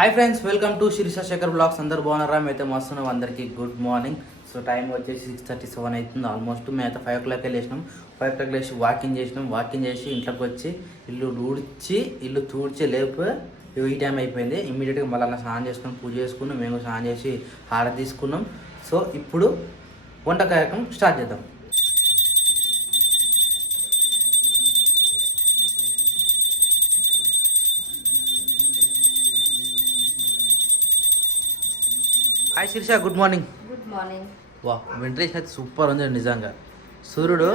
Hi friends, welcome to Shirisha Shekhar blogs. అందరు బాగున్నారా? మేమైతే మస్తున్నాం. అందరికీ గుడ్ మార్నింగ్. సో టైం వచ్చేసి 6:37 అవుతుంది ఆల్మోస్ట్. మేమైతే 5 o'clock లేచినాం. 5 o'clock లేచి వాకింగ్ చేసి ఇంట్లోకి వచ్చి ఇల్లు తూడ్చి లేపు ఈ టైం అయిపోయింది. ఇమ్మీడియట్గా మళ్ళీ అలా స్నానం చేసుకుని పూజ చేసుకున్నాం. మేము స్నానం చేసి హారతి తీసుకున్నాం. సో ఇప్పుడు వంట కార్యక్రమం స్టార్ట్ చేద్దాం. Hi Shirisha, good morning. Good morning. వా, వెంటరేషన్ అయితే సూపర్ ఉంది నిజంగా. సూర్యుడు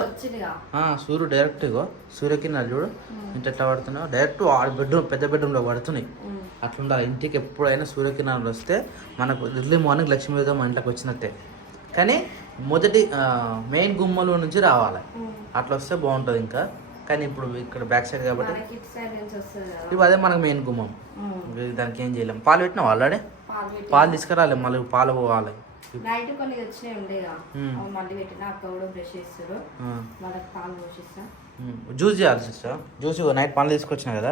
డైరెక్ట్గా సూర్యకిరణాలు చూడు ఇంత ఎట్లా పడుతున్నావు. డైరెక్ట్ పెద్ద బెడ్రూమ్లో పడుతున్నాయి. అట్లుండాలి. ఇంటికి ఎప్పుడైనా సూర్యకిరణాలు వస్తే మనకు ఎర్లీ మార్నింగ్ లక్ష్మీదేవి మన ఇంట్లోకి వచ్చినట్టే. కానీ మొదటి మెయిన్ గుమ్మలో నుంచి రావాలి. అట్లా వస్తే బాగుంటుంది ఇంకా. కానీ ఇప్పుడు ఇక్కడ బ్యాక్ సైడ్ కాబట్టి ఇప్పుడు అదే మనకు మెయిన్ గుమ్మం. దానికి ఏం చేయలేం. పాలు పెట్టినావు ఆల్రెడీ? పాలు తీసుకురాలి, మళ్ళీ పాలు పోవాలి. నైట్ కొన్ని వచ్చినాయి ఉండేగా, మళ్ళీ పెట్టినా అక్క కూడా బ్రష్ చేస్తారు, వాళ్ళకి పాలు పోషిస్తా. జ్యూస్ చేయాలి సిస్టర్. జ్యూస్ నైట్ పాలు తీసుకొచ్చినా కదా,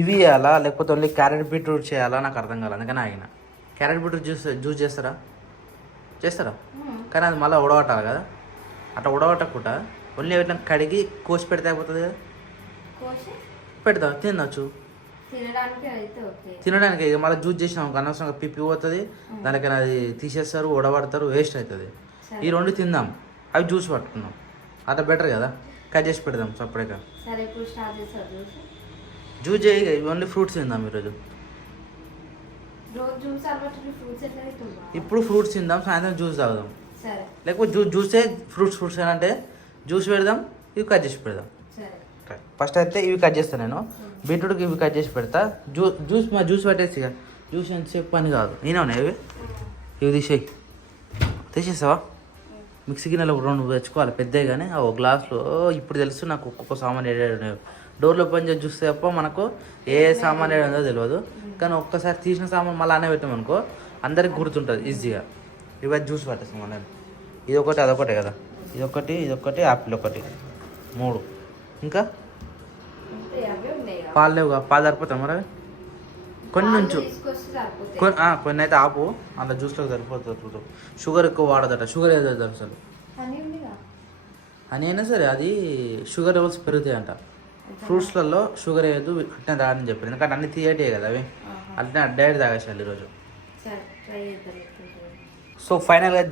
ఇవి చేయాలా లేకపోతే ఓన్లీ క్యారెట్ బీట్రూట్ చేయాలా నాకు అర్థం కాలేదు. అందుకని ఆగిన. క్యారెట్ బీట్రూట్ జ్యూస్ చేస్తారా? కానీ అది మళ్ళీ ఉడగట్టాలి కదా. అట్లా ఉడగట్టకుండా ఓన్లీ ఎట్లా కడిగి కోసి పెడితే అయిపోతుంది కదా. పెడతాం, తినచ్చు. తినడానికి ఇక మళ్ళీ జ్యూస్ చేసినాం అనవసరంగా పిప్పి పోతుంది. దానికైనా అది తీసేస్తారు, ఉడబడతారు, వేస్ట్ అవుతుంది. ఈ రెండు తిందాం, అవి జ్యూస్ పట్టుకున్నాం. అట్లా బెటర్ కదా. కట్ చేసి పెడదాం సపరేట్గా. జ్యూస్ చేయి, ఓన్లీ ఫ్రూట్స్ తిందాం ఈరోజు. ఇప్పుడు ఫ్రూట్స్ తిందాం, సాయంత్రం జ్యూస్ తాగుదాం. లేకపోతే జ్యూసే ఫ్రూట్స్ అంటే జ్యూస్ పెడదాం, ఇవి కట్ చేసి పెడదాం. ఫస్ట్ అయితే ఇవి కట్ చేస్తాను నేను. బీట్రూట్కి ఇవి కట్ చేసి పెడతా. జ్యూస్ పెట్టేసి ఇక జ్యూస్ ఎంతసేపు పని కాదు. నేనే ఇవి తీసేస్తావా? మిక్సీ గిన్నెలో ఒక 2 తెచ్చుకోవాలి పెద్దవి. కానీ ఒక గ్లాస్లో ఇప్పుడు తెలుసు నాకు ఒక్కొక్క సామాన్ ఏడాడు. డోర్లో ఓపెన్ చేసి చూస్తే తప్ప మనకు ఏ సామాన్ ఏడుందో తెలియదు. కానీ ఒక్కసారి తీసిన సామాన్ మళ్ళీ అనే పెట్టామనుకో అందరికి గుర్తుంటుంది ఈజీగా. ఇవి జ్యూస్ పట్టేస్తాం మనం. ఇదొకటి అదొకటే కదా. ఇదొకటి యాపిల్ ఒకటి, 3. ఇంకా పాలు లేవుగా. పాలు సరిపోతాయి మరి. కొన్ని నుంచు కొన్ని అయితే ఆపు, అలా జ్యూస్లో సరిపోతుంది. షుగర్ ఎక్కువ వాడదట. షుగర్ ఏదో అసలు అని అయినా సరే అది షుగర్ లెవెల్స్ పెరుగుతాయంట. ఫ్రూట్స్లలో షుగర్ వేయద్దు, అట్నే తాగని చెప్పారు. ఎందుకంటే అన్ని తీయటే కదా అవి. అట్నే డైరెక్ట్ తాగేసాలి ఈరోజు. సో ఫైనల్గా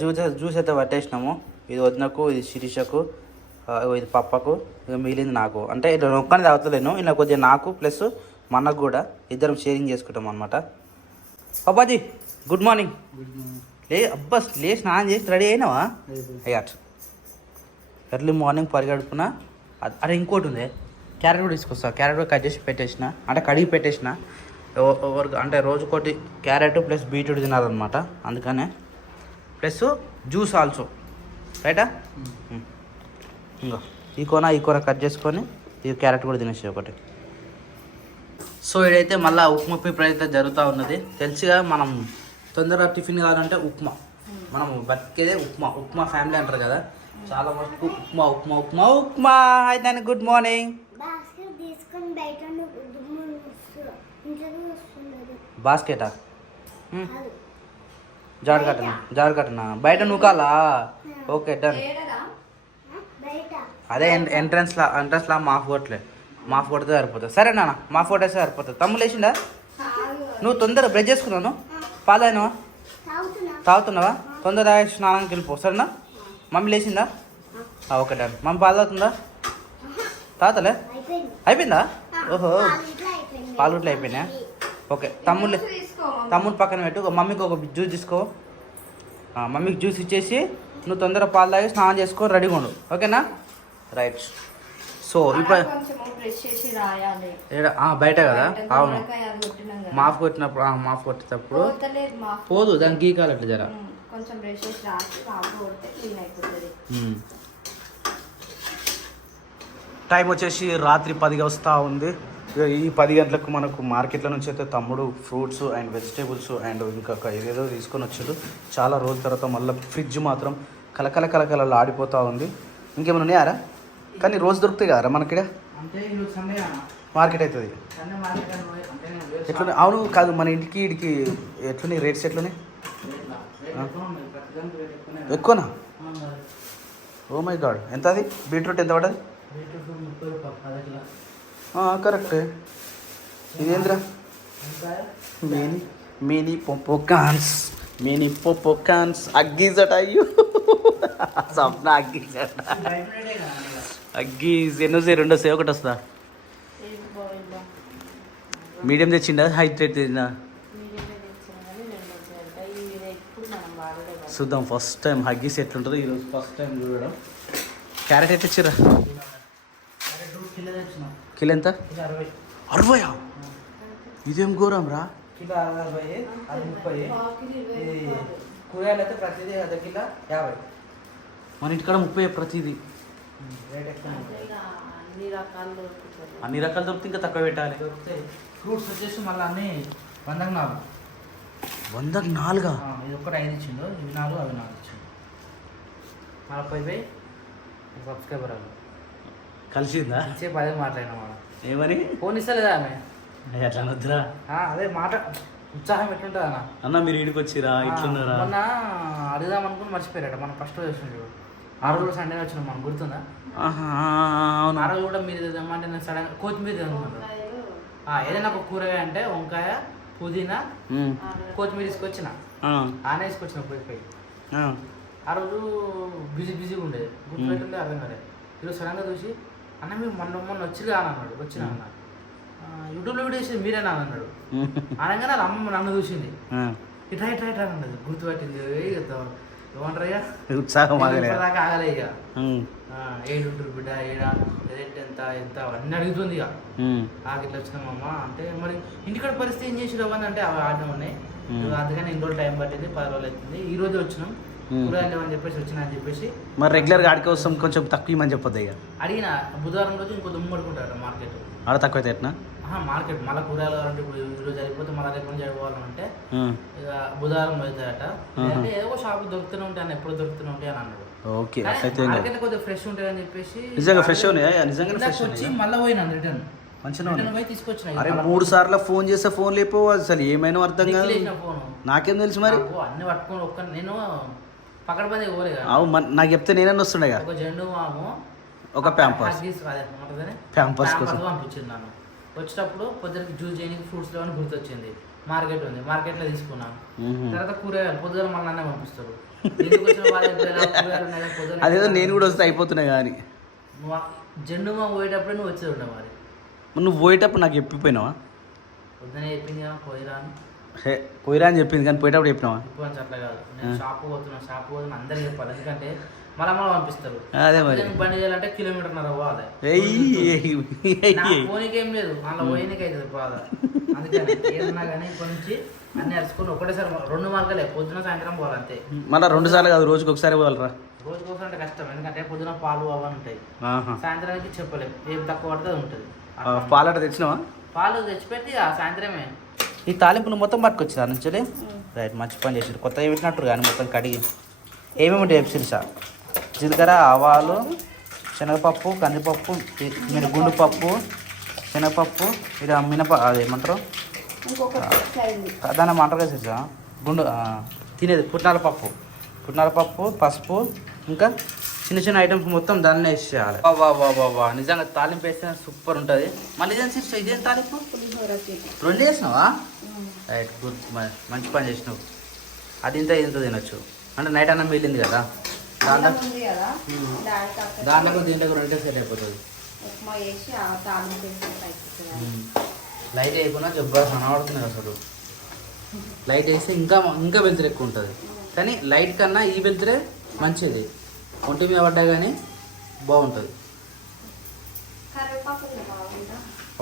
జ్యూస్ అయితే పట్టేసినాము. ఇది వదినకు, ఇది శిరీషకు, ఇది పప్పకు, ఇక మిగిలింది నాకు. అంటే ఇట్లా ఒక్కనే తాగుతలేను, ఇలా కొద్దిగా నాకు ప్లస్ మనకు కూడా ఇద్దరం షేరింగ్ చేసుకుంటాం అనమాట. అబ్బాజీ గుడ్ మార్నింగ్. లేచి స్నానం చేసి రెడీ అయినావా? అయ్యాట్ ఎర్లీ మార్నింగ్ పరిగడుపున. అరే ఇంకోటి ఉంది, క్యారెట్ కూడా తీసుకొస్తా. క్యారెట్ కూడా కట్ చేసి పెట్టేసిన, అంటే కడిగి పెట్టేసిన. అంటే రోజుకోటి క్యారెట్ ప్లస్ బీట్రూట్ తినాలన్నమాట. అందుకనే ప్లస్ జ్యూస్ ఆల్సో, రైటా? ఇంకా ఈ కోన కట్ చేసుకొని ఈ క్యారెట్ కూడా తినేసి ఒకటి. సో ఇదైతే మళ్ళీ ఉప్మా ప్రిపేర్ అయితే జరుగుతూ ఉన్నది. తెలుసుగా, మనం తొందరగా టిఫిన్ కావాలంటే ఉప్మా. మనం బతికేదే ఉప్మా ఫ్యామిలీ అంటారు కదా. చాలా వరకు ఉప్మా. అయితే గుడ్ మార్నింగ్. బాస్కెటా? జారు కట్టనా? బయట నూకాలా? Okay done. అదే ఎంట్రన్స్లా మాఫ్ కొడితే సరిపోతుంది. సరే నాన్న, మాఫ్ కొట్టేస్తే సరిపోతుంది. తమ్ముడు లేచిండా? నువ్వు తొందరగా బ్రష్ చేసుకున్నాను. పాలు అయినావా? తాగుతున్నావా? తొందర తాగేసి స్నానానికి వెళ్ళిపో. సరేనా? మమ్మీ లేచిందా? Okay done. మమ్మీ పాలు తాగుతుందా? తాగుతలే? అయిపోయిందా? ఓహో, పాలు ఇట్లా అయిపోయినాయా? ఓకే. తమ్ముడు పక్కన పెట్టు. మమ్మీకి ఒక జ్యూస్ తీసుకో. మమ్మీకి జ్యూస్ ఇచ్చేసి నువ్వు తొందరగా పాలు తాగి స్నానం చేసుకొని రెడీగా ఉండు. ఓకేనా? రైట్. సో ఇప్పుడు బయట కదా. అవును, మాఫ్ కొట్టేటప్పుడు పోదు, దానికి గీకాలి అట్లా జర. టైం వచ్చేసి రాత్రి 10 వస్తూ ఉంది. ఈ 10 గంటలకు మనకు మార్కెట్లో నుంచి అయితే తమ్ముడు ఫ్రూట్స్ అండ్ వెజిటేబుల్స్ అండ్ ఇంకా ఏదేదో తీసుకొని వచ్చాడు. చాలా రోజుల తర్వాత మళ్ళీ ఫ్రిడ్జ్ మాత్రం కలకల ఆడిపోతూ ఉంది. ఇంకేమైనా ఉన్నాయారా? కానీ రోజు దొరుకుతాయి కదరా మనకి. అంటే ఈరోజు సండే మార్కెట్ అవుతుంది సండే మార్కెట్ అంటే ఎట్లున్నాయి? అవును కాదు, మన ఇంటికి ఇడికి ఎట్లున్నాయి రేట్స్? ఎట్లున్నాయి? ఎక్కువనా? Oh my god. ఎంత అది? బీట్రూట్ ఎంత పడ్డది? కరెక్ట్. ఇదేంద్రా? Mini popcorns. Mini popcorns. అగ్గీజట. అయ్యో సప్న అగ్గీజట. అగ్గీజ్ ఎన్ని వస్తాయి? 2 వస్తాయి, 1 వస్తుందా? మీడియం తెచ్చిండా హైట్ తెచ్చిందా? చూద్దాం ఫస్ట్ టైం హగ్గీస్ ఎట్లుంటుందో ఈరోజు ఫస్ట్ టైం చూడడం. క్యారెట్ అయితే ఇచ్చిరా? కిలో ఎంత? 60. ఇదేం ఘోరం రా. కిలో 60, అది 30. కూరగాయలు అయితే ప్రతిదీ అర్ధ కిలో 50. మన ఇంటికాడ 30 ప్రతిదీ. అన్ని రకాలు దొరికితే ఇంకా తక్కువ పెట్టాలి. దొరుకుతాయి. ఫ్రూట్స్ వచ్చేసి మళ్ళీ అన్నీ 100కి 4. 100కి 4? ఇది ఒక్కటి 5 ఇచ్చిండు, ఇవి 4, అవి 4 ఇచ్చిండు. 40 సబ్స్క్రైబర్ అవి కలిసిందా? ఇచ్చే 10 మాట్లాడినా మనం. ఏమని ఫోన్ ఇస్తలేదా ఆమె? అట్లా వద్దురా. అదే మాట ఉత్సాహం ఎట్లుంటుంది అన్న. మీరు ఇంటికి వచ్చిరా ఇట్లున్నారా? మొన్న అడుగుదాం అనుకుని మర్చిపోయారట. మనం ఫస్ట్ రోజు వచ్చిన చూడు, ఆ రోజు సండే వచ్చినాం, మనం గుర్తుందా? అవును. ఆ రోజు కూడా మీరు తెమ్మంటే నేను సడన్ కొత్తిమీర తెమ్మన్నారు. ఏదైనా ఒక కూరగాయ అంటే వంకాయ, పుదీనా, కొత్తిమీర తీసుకొచ్చిన, ఆనే తీసుకొచ్చిన పోయి. ఆ రోజు బిజీగా ఉండేది, గుర్తుపెట్టుండే అర్థం కాలేదు. ఈరోజు సడన్గా చూసి అన్న మీరు మొన్న వచ్చిగా అని అన్నాడు. వచ్చినా అన్న యూట్యూబ్లో వీడియో చేసేది మీరేనా అని అన్నాడు. అనగానే వాళ్ళ అమ్మ నన్ను చూసింది, ఇట్లా అన్నది, గుర్తుపట్టింది. ఏమంటారయ్యా ఉత్సాహం దాకా ఆగలే. ఇక ఏడుంటారు బిడ్డ, ఏడా రేట్ ఎంత అవన్నీ అడుగుతుంది. ఇక నాకు ఇట్లా వచ్చినామమ్మ అంటే మరి ఇంటికాడ పరిస్థితి ఏం చేసి అవన్నీ అంటే అవి ఆడనే ఉన్నాయి. అందుకని ఎన్ని రోజులు టైం పట్టింది, 10 రోజులు అవుతుంది. ఈ రోజు వచ్చినాం, కూరగాయలు అని చెప్పేసి వచ్చినా అని చెప్పేసి. మరి రెగ్యులర్గా ఆడికి వస్తాం, కొంచెం తక్కువ ఇమ్మని చెప్పొద్దు. ఇక అడిగిన బుధవారం రోజు ఇంకో దుమ్ము పడుకుంటారు మార్కెట్. ఆడ తక్కువ అయితే ఎట్నా మార్కెట్ మళ్ళీ కూరగాయలు కావాలంటే ఇప్పుడు ఈరోజు అయిపోతే మళ్ళీ రేపు చదిపోవాలంటే ఇక బుధవారం అవుతాయట. అంటే ఏదో షాపు దొరుకుతూనే ఉంటాయి అన్న, ఎప్పుడు దొరుకుతూనే ఉంటాయి అని అన్నాడు. ఓకే, కొద్దిగా ఫ్రెష్ ఉంటాయి అని చెప్పేసి నిజంగా ఫ్రెష్ వచ్చి మళ్ళీ పోయినా రిటర్న్ మంచిగా తీసుకొచ్చిన. అరే 3 సార్లు ఫోన్ చేస్తే ఫోన్ లేపో, అసలు ఏమైనా అర్థం కాదు. ఫోన్ నాకేం తెలుసు మరి. అన్ని పట్టుకొని నేను పక్కన పని పోలేదు. నాకు చెప్తే నేనన్నా వస్తుండే. ఒక జెండు మాము, ఒక ప్యాంపర్స్ పంపించింది నన్ను. వచ్చేటప్పుడు పొద్దునకి జ్యూస్ చేయడానికి ఫ్రూట్స్ లేవని గుర్తొచ్చింది. మార్కెట్ ఉంది, మార్కెట్లో తీసుకున్నాను. తర్వాత కూరగాయలు పొద్దున మళ్ళీ అన్నీ పంపిస్తారు. అదేదో నేను కూడా వస్తే అయిపోతున్నాయి. కానీ జెండు మా పోయేటప్పుడే నువ్వు వచ్చేది ఉండే. మరి నువ్వు పోయేటప్పుడు నాకు చెప్పిపోయినావా? పొద్దున చెప్పింది కదా పోయిరా అని చెప్పింది, కానీ పోయేటప్పుడు చెప్పినావా? ఇప్పుడు అట్లా కాదు, నేను షాప్ పోతున్నా అందరికి చెప్పాలి. ఎందుకంటే మళ్ళీ పంపిస్తారు. అదే మరి బండి చేయాలంటే 1.5 కిలోమీటర్ పోవాలి. పోనీకి ఏం లేదు, అందులో పోయినకి అవుతుంది బాధ. అందుకని ఏదన్నా కానీ ఇప్పటి నుంచి అన్ని అరుచుకొని ఒకటేసారి 2 మార్గాలే, పొద్దున సాయంత్రం పోవాలి అంతే. మళ్ళీ 2 సార్లు కాదు, రోజుకి ఒకసారి పోవాలరా. రోజుకి ఒకసారి అంటే కష్టం, ఎందుకంటే పొద్దున పాలు అవన్నీ ఉంటాయి. సాయంత్రానికి చెప్పలేము, ఏం తక్కువ పడుతుంది ఉంటుంది. పాలు అంటే తెచ్చినావా? పాలు తెచ్చిపెట్టి సాయంత్రమే. ఈ తాలింపులు మొత్తం పట్టుకొచ్చింది నుంచి. రైట్, మంచి పని చేసారు. కొత్తగా పెట్టినట్టు కానీ మొత్తం కడిగి. ఏమేమి ఉంటాయి ఎప్సిల్సా? జీలకర్ర, ఆవాలు, శనగపప్పు, కందిపప్పు, గుండు పప్పు, శనగపప్పు, ఇది అదేమంటారు దాన్ని అంటారు కదా సిరిసా, గుండు తినేది పుట్నాల పప్పు, పసుపు, ఇంకా చిన్న ఐటమ్స్ మొత్తం దానిలో వేసేయాలి. బాబా నిజంగా తాలింపు వేస్తే సూపర్ ఉంటుంది. మళ్ళీ ఇదేం సిరిసా, ఇదేం తాలింపు 2 వేసినావా? రైట్, గుడ్, మంచి పని చేసినావు. అది ఇంత తినొచ్చు. అంటే నైట్ అన్నం మిగిలింది కదా, దాంట్లో దీంట్లో 2 సెట్ అయిపోతుంది. లైట్ వేయకుండా జబ్బా కనబడుతున్నాయి అసలు. లైట్ వేస్తే ఇంకా వెలుతురు ఎక్కువ ఉంటుంది. కానీ లైట్ కన్నా ఈ వెలుతురే మంచిది, ఒంటి మీద పడ్డా కానీ బాగుంటుంది.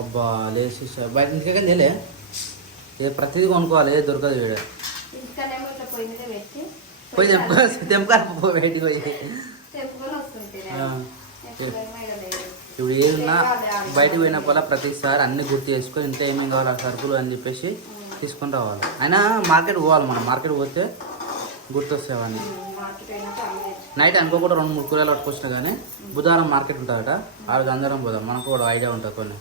అబ్బా లేచి బయట ఇంటికే తెలియలే, ప్రతిదీ కొనుక్కోవాలి, దొరకదు. వీడ పోయి తెంపుకొని బయటికి పోయి ఇప్పుడు ఏదన్నా బయటకు పోయినప్పుడు ప్రతిసారి అన్ని గుర్తు చేసుకొని ఇంత ఏమేమి కావాలి సరుకులు అని చెప్పేసి తీసుకొని రావాలి. అయినా మార్కెట్ పోవాలి. మనం మార్కెట్ పోతే గుర్తొస్తావని మార్కెట్ అయినప్పుడు అన్నీ తెచ్చు. నైట్ అనుకోకుండా 2-3 కూరలు పట్టుకొచ్చినా కానీ బుధవారం మార్కెట్ ఉంటుందట ఆ రోజు అందరం పోదాం మనకు కూడా ఐడియా ఉంటుంది కొన్ని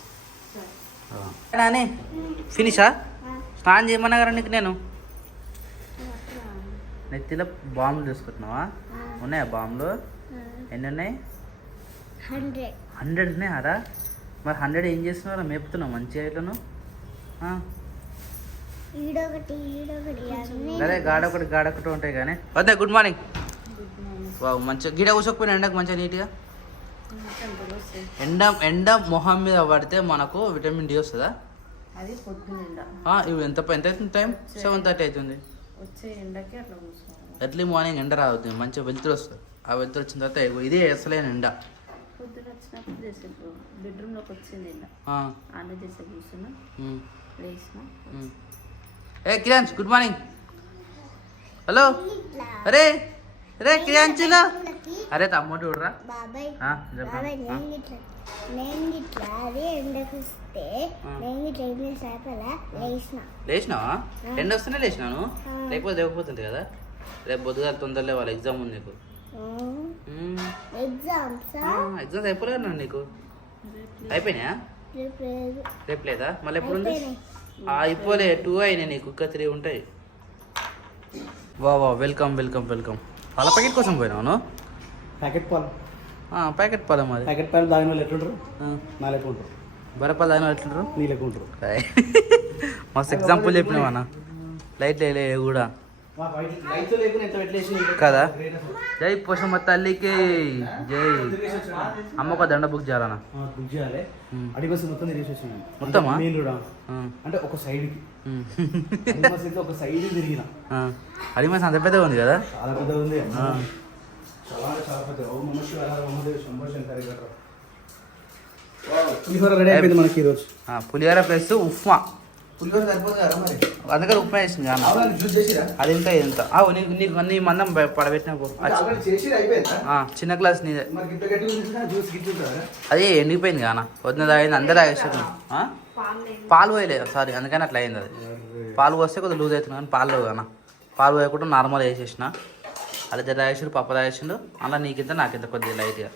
అని ఫినిషా స్నానం చేయమన్నా కదా నీకు నేను నెత్తిలో బాంబులు తీసుకుంటున్నావా ఉన్నాయా బాంబులు ఎన్ని ఉన్నాయి 100 ఉన్నాయి ఆరా మరి 100 ఏం చేస్తున్నావు మేపుతున్నావు మంచిగా ఇట్లను అదే గాడొకటి ఉంటాయి కానీ వద్దా గుడ్ మార్నింగ్ బాబు మంచిగా గిడ కూర్చోకపోయినా ఎండకు మంచిగా నీట్గా ఎండ మొహం మీద పడితే మనకు విటమిన్ డి వస్తుందా అది పొద్దున ఇవి ఎంత అవుతుంది టైం 7:30 అవుతుంది వచ్చే ఎండకి అట్లా కూర్చోవాలి. ఎర్లీ మార్నింగ్ ఎండ రావుతుంది మంచిగా వెళ్తురు వస్తుంది ఆ వెళ్తురు వచ్చిన తర్వాత ఇదే అసలైన ఎండ పొద్దున వచ్చినప్పుడు చేసే బెడ్రూమ్లోకి వచ్చింది ఎండ అన్నీ చేసే కూర్చున్నా లేచిన. ఏ కిరాన్స్ గుడ్ మార్నింగ్ హలో అరే అరే కిరాంచులో అరే తమ్ముడు చూడరా లేచినావా ఎండ వస్తేనే లేచినాను లేకపోతే లేకపోతుంది కదా రేపు పొద్దుగా తొందరలే వాళ్ళ ఎగ్జామ్ ఉంది నీకు ఎగ్జామ్స్ అయిపోలేదు నీకు అయిపోయినాయా రేపు లేదా మళ్ళీ ఎప్పుడు ఉంది అయిపోలే 2 అయినాయి నీకు ఇంకా 3 ఉంటాయి వా వెల్కమ్ వెల్కమ్ వెల్కమ్ పాల ప్యాకెట్ కోసం పోయినావు ప్యాకెట్ పాలు ప్యాకెట్ పాలు మాది ప్యాకెట్ పాలు దాని వాళ్ళు ఎట్లుంటారు నా లెక్క ఉంటారు బరపాలు దాని ఎట్లుంటారు నీ లెక్క ఉంటారు మస్తు ఎగ్జాంపుల్ చెప్పినావన్నా లైట్ లే కూడా రైతు లేకుండా ఎంత పెట్టలేసి కదా జై పోషమ్మ తల్లికి జై అమ్మకు దండ బుక్ చేయాలన్నా బుక్ చేయాలి అడిగొస్తే మొత్తం తిరిగేసి వచ్చినాను మొత్తమా నేను కూడా అంటే ఒక సైడ్కి ఒక సైడ్ తిరిగిన అడిగి అంత పెద్దగా ఉంది కదా చాలా పెద్దగా ఉంది చాలా పెద్ద ఓ మనుషులు మహోదేవ్ శంభో శంకర్ గారు పులిహోర రెడీ అయిపోయింది మనకి ఈరోజు పులిహోర ప్లస్ ఉప్మా పులిహోర సరిపోదు కదా మరి అందుకని ఉప్మా వేసింది జ్యూస్ చేసిరా అది ఎంత ఇదంతా నీకు నీకు నీ మందం పడబెట్టిన చేసిరా అయిపోయిందా చిన్న గ్లాస్ నీదే మరి గిట్ల గట్టి జ్యూస్ గిట్లుంటుందా అదే ఎండిపోయింది కానా వద్ద తాగింది అందరూ తాగేసారు పాలు పోయలేదు సారీ అందుకని అట్లా అయింది అది పాలు పోస్తే కొద్దిగా లూజ్ అవుతుంది కానీ పాలు లేవు కానా పాలు పోయకుండా నార్మల్ వేసేసిన అలా జర తాగేసాడు పప్పు తాగేసిండు అలా నీకింత నాకింత కొద్దిగా లైట్గా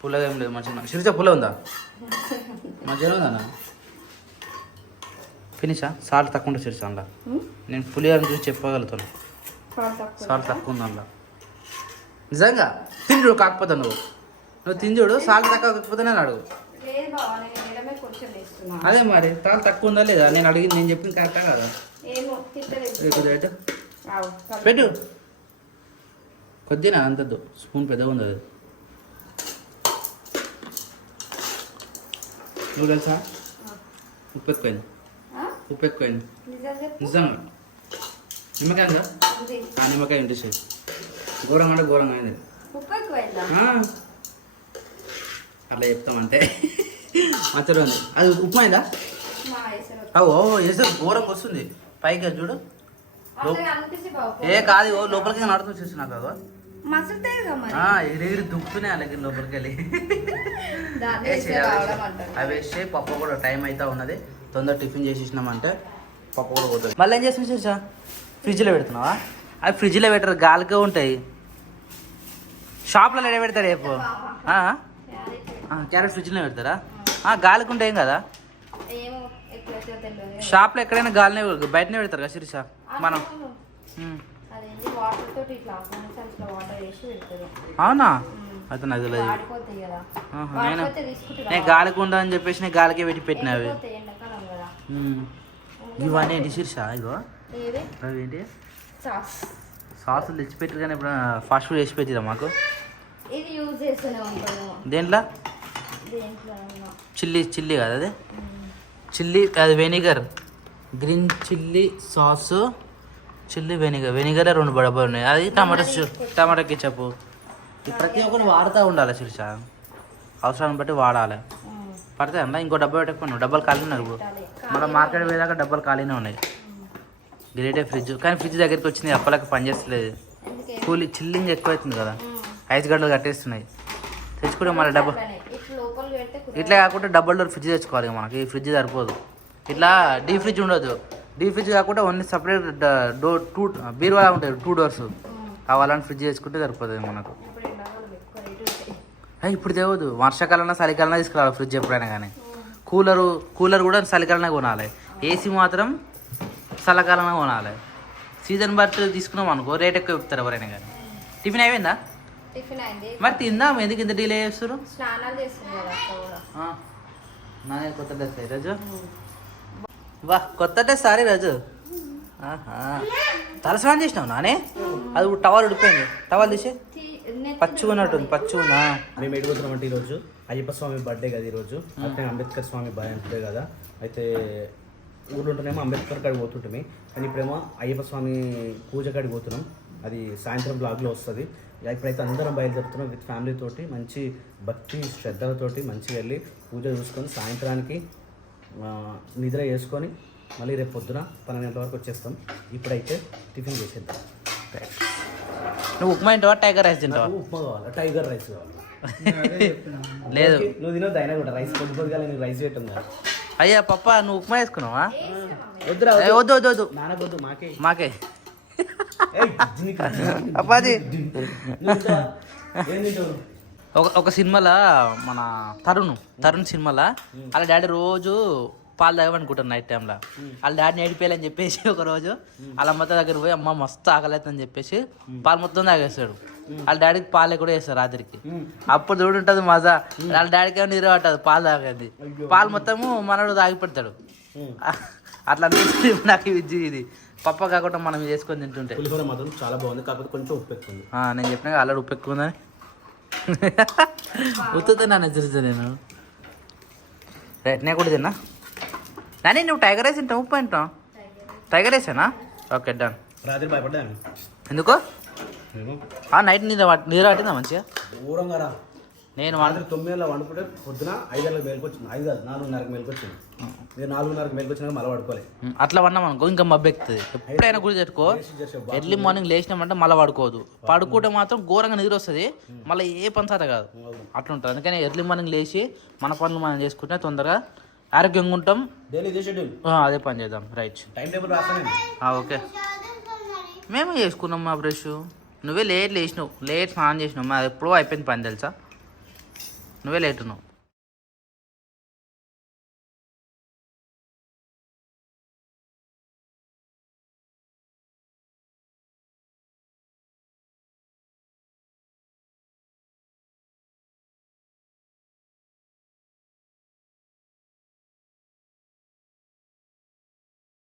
పుల్లగా ఏం లేదు మంచిగా శిరీష పుల్ల ఉందా మంచిగా ఉందా ఫినిషా సాల్ట్ తక్కువ ఉంటుంది శిరీష అందులో నేను పులిహోరని చూసి చెప్పగలుగుతాను సాల్ట్ తక్కువ ఉంది అందులో నిజంగా తిండు కాకపోతే నువ్వు తింజుడు సాల్ట్ తక్కువ కాకపోతే నేను అడుగు అదే మరి సాల్ట్ తక్కువ ఉందా లేదా నేను అడిగింది నేను చెప్పింది కరెక్టా కదా పెట్టు కొద్దిగా అంతద్దు స్పూన్ పెద్దగా ఉంది అది నువ్వు తెలుసా ఉప్పు ఎక్కువైంది ఉప్పు ఎక్కువైంది నిజంగా నిమ్మకాయ ఉందా నిమ్మకాయ ఇంటి ఘోరంగా అంటే ఘోరంగా అయింది అట్లా చెప్తామంటే మంచిగా ఉంది అది ఉప్మా అయిందా ఓ వేసే ఘోరంగా వస్తుంది పైకి చూడు ఏ కాదు లోపలికి నడుతూ చూసి నాకు ఎగిరి దుక్కునే అలాగే లోపలికి వెళ్ళి అవి వేస్తే పప్పు కూడా టైం అయితే ఉన్నది తొందర టిఫిన్ చేసేసినామంటే పప్పు కూడా పోతుంది మళ్ళీ ఏం చేస్తున్నావు చూసా ఫ్రిడ్జ్లో పెడుతున్నావా అవి ఫ్రిడ్జ్లో పెట్టరు గాలిగా ఉంటాయి షాప్లో ఎడ పెడతారు రేపు క్యారెట్ ఫ్రిడ్జ్లో పెడతారా గాలికి ఉంటాయి ఏం కదా షాప్లో ఎక్కడైనా గాలినే బయటనే పెడతారు కదా శిరీష మనం అవునా అయితే నాకు తెలియదు నేను గాలికి ఉండదని చెప్పేసి నేను గాలికే పెట్టి పెట్టినవి ఇవన్నీ ఏంటి శిరీష ఇగో అవి ఏంటి సాసులు తెచ్చిపెట్టారు కానీ ఇప్పుడు ఫాస్ట్ ఫుడ్ చేసి పెట్టిరా మాకు దేంట్లో చిల్లీ కదా అది చిల్లీ అది vinegar green chilli sauce chilli vinegar 2 డబ్బాలు ఉన్నాయి అది టమాటా కెచప్ ప్రతి ఒక్కరు వాడుతూ ఉండాలి శిరీష అవసరాన్ని బట్టి వాడాలి పడితే అన్న ఇంకో డబ్బా పెట్టకపోయినా డబ్బాలు ఖాళీ ఉన్నారు మన మార్కెట్ పోయేదాకా డబ్బాలు ఖాళీనే ఉన్నాయి గ్రేటే ఫ్రిడ్జ్ కానీ ఫ్రిడ్జ్ దగ్గరికి వచ్చింది అప్పలకి పనిచేస్తలేదు కూలి చిల్లింగ్ ఎక్కువ అవుతుంది కదా ఐస్ గడ్డలు కట్టేస్తున్నాయి తెచ్చుకుంటే మళ్ళీ డబ్బా ఇట్లా కాకుండా డబల్ డోర్ ఫ్రిడ్జ్ తెచ్చుకోవాలి మనకి ఈ ఫ్రిడ్జ్ సరిపోదు ఇట్లా డీ ఫ్రిడ్జ్ ఉండదు డీప్ ఫ్రిడ్జ్ కాకుండా ఓన్లీ సపరేట్ డోర్ బీరువా ఉంటాయి 2 డోర్స్ అలాంటి ఫ్రిడ్జ్ చేసుకుంటే సరిపోతుంది మనకు. ఇప్పుడు తెలియదు వర్షాకాలంలో చలికాలంలో తీసుకురావాలి ఫ్రిడ్జ్ ఎప్పుడైనా కానీ. కూలర్ కూడా చలికాలంలో కొనాలి. ఏసీ మాత్రం చల్లకాలంలో కొనాలి. సీజన్ బట్టి తీసుకున్నాం అనుకో రేట్ ఎక్కువ చెప్తారు ఎవరైనా కానీ. టిఫిన్ అయిపోయిందా? టిఫిన్ అయింది. మరి తిందాం, ఎందుకు ఇంత డిలే చేస్తారు? స్నానాలు చేస్తుంది కదా అక్క కూడా. నానే కొత్త డ్రెస్ ఈరోజు. వా కొత్త డ్రెస్ సారీ రోజు. తలస్నానం చేసినావు నానే? అది టవల్ ఉడిపోయింది. టవల్ తీసి పచ్చుకున్నట్టుంది. పచ్చుకున్నా. మేము ఎడిపోతున్నాం అంటే ఈరోజు అయ్యప్ప స్వామి బర్త్డే కదా ఈరోజు. అంటే అంబేద్కర్ స్వామి బర్త్డే కదా. అయితే ఊళ్ళో ఉంటేనేమో అంబేద్కర్ కాడికి పోతుంటామే, కానీ ఇప్పుడేమో అయ్యప్ప స్వామి పూజ కాడికి పోతున్నాం. అది సాయంత్రం బ్లాగ్లో వస్తుంది. ఇప్పుడైతే అందరం బయలుదేరుతున్నాం విత్ ఫ్యామిలీ తోటి. మంచి భక్తి శ్రద్ధలతోటి మంచిగా వెళ్ళి పూజ చూసుకొని సాయంత్రానికి నిద్ర చేసుకొని మళ్ళీ రేపు పొద్దున 12 గంటల వరకు వచ్చేస్తాం. ఇప్పుడైతే టిఫిన్ చేసేద్దాం. నువ్వు ఉప్మా తింటావా టైగర్ రైస్ తింటావా? ఉప్మా కావాలా టైగర్ రైస్ కావాలి? లేదు నువ్వు తినొద్దు అయినా కూడా రైస్ కొద్దిగా నేను రైస్ పెట్టాం కదా. అయ్యా పప్ప నువ్వు ఉప్మా వేసుకున్నావా? వద్దురా వద్దు వద్దు వద్దు నానకొద్దు మాకే అప్పాది. ఒక సినిమాలో మన తరుణ్ సినిమాలో వాళ్ళ డాడీ రోజు పాలు తాగమనుకుంటారు నైట్ టైంలో. వాళ్ళ డాడీని ఏడిపోయాలని చెప్పేసి ఒక రోజు వాళ్ళ అమ్మ దగ్గర పోయి అమ్మ మస్తు ఆకలేదని చెప్పేసి పాలు మొత్తం తాగేస్తాడు. వాళ్ళ డాడీకి పాలే కూడా వేస్తారు రాత్రికి. అప్పుడు చూడు ఉంటుంది మజా. వాళ్ళ డాడీకి ఏమో నీరు పట్టదు పాలు తాగేది. పాలు మొత్తము మనడు తాగి పెడతాడు. అట్లా అనిపిస్తుంది నాకు ఇది పప్ప కాకుండా మనం చేసుకొని తింటుంటే. పులిహోర మాత్రం చాలా బాగుంది, కాకపోతే కొంచెం ఉప్పు ఎక్కువ ఉంది. నేను చెప్పినా ఆల్రెడీ ఉప్పు ఎక్కువ ఉందని. ఉత్తుతే నన్ను హెచ్చరిస్తా నేను. రైట్ నేను కూడా తిన్నా. నాని నువ్వు టైగర్ రైస్ తింటావు ఉప్పు తింటావు? టైగర్ రైసేనా? Okay done. రాత్రి భయపడ్డా ఎందుకు? నైట్ నీరు పట్టిందా మంచిగా? దూరంగా రా. నేను రాత్రి 9 వండుకుంటే పొద్దున 5 గంటలకు మేలుకొచ్చింది. 5 కాదు 4:30కి మేలుకొచ్చింది. నేను 4:30కి మేలుకొచ్చినాక మళ్ళీ పడుకోలేదు. అట్లా పడినాం అనుకో ఇంకా మబ్బు ఎక్కుతుంది. ఎప్పుడైనా గుడి పెట్టుకో ఎర్లీ మార్నింగ్ లేచినామంటే మళ్ళీ పడుకోదు. పడుకుంటే మాత్రం ఘోరంగా నిద్ర వస్తుంది. మళ్ళీ ఏ పని సాత కాదు అట్లా ఉంటుంది. అందుకని ఎర్లీ మార్నింగ్ లేచి మన పనులు మనం చేసుకుంటే తొందరగా ఆరోగ్యంగా ఉంటాం. అదే పని చేద్దాం. రైట్ టైం టేబుల్ రాస్తాను. ఓకే మేము చేసుకున్నాం మా బ్రష్. నువ్వే లేట్ లేచినావు, లేట్ స్నానం చేసినావు. మా ఎప్పుడో అయిపోయింది పని తెలుసా? నువ్వే లేట్ ఉన్నావు.